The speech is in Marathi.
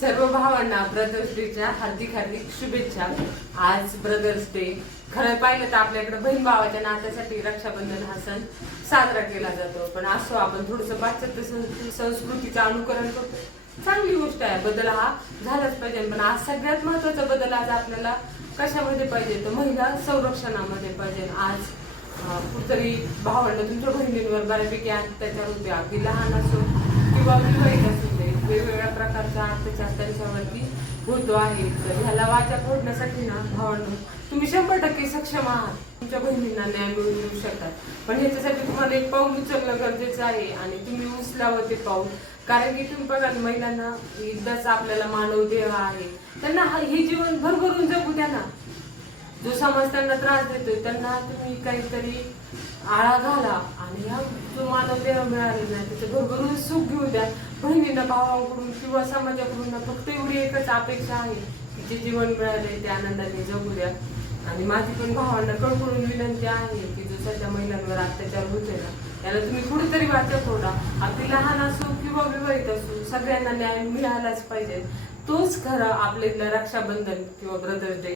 सर्व भावांना ब्रदर्स डेच्या हार्दिक हार्दिक शुभेच्छा। आज ब्रदर्स डे खरं पाहिलं तर आपल्याकडे बहीण भावाच्या नात्यासाठी रक्षाबंधन हा सण साजरा केला जातो, पण असो आपण थोडंसं पाश्चात्य संस्कृतीचं अनुकरण करतो। चांगली गोष्ट आहे, बदल हा झालाच पाहिजे, पण आज सगळ्यात महत्त्वाचा बदल आज आपल्याला कशामध्ये पाहिजे तर महिला संरक्षणामध्ये पाहिजे। आज कुठतरी भावांना तुमच्या बहिणींवर बऱ्यापैकी अत्याचार होते, अगदी लहान असो किंवा विवाहित असू दे, वेगवेगळ्या प्रकारचा अत्याचार त्यांच्यावरती होतो आहे। तर ह्याला वाचा फोडण्यासाठी ना भावांनो तुम्ही 100% सक्षम आहात, तुमच्या बहिणींना न्याय मिळवून देऊ शकतात, पण ह्याच्यासाठी तुम्हाला एक पाऊल उचलणं गरजेचं आहे आणि तुम्ही उचलावं ते पाऊल। कारण की तुम्ही बघा महिलांना एकदाच आपल्याला मानव देह आहे, त्यांना हे जीवन भरभरून जगू द्या ना। जो समाज त्यांना त्रास देतोय त्यांना तुम्ही काहीतरी आळा घाला आणि हा जो मानव देह मिळालेला नाही त्याचं भरभरून सुख घेऊ द्या। बहिणींना भावाकडून किंवा समाजाकडून फक्त एवढी एकच अपेक्षा आहे की जे जीवन मिळालंय ते आनंदाने जगू द्या। आणि माझी पण भावांना कळकळून विनंती आहे की जो सध्या महिलांवर अत्याचार होतोय ना त्याला तुम्ही कुठेतरी वाचा फोडा, अगदी लहान असो किंवा विवाहित असो सगळ्यांना न्याय मिळालाच पाहिजे। तोच खरं आपल्या रक्षाबंधन किंवा ब्रदर्स डे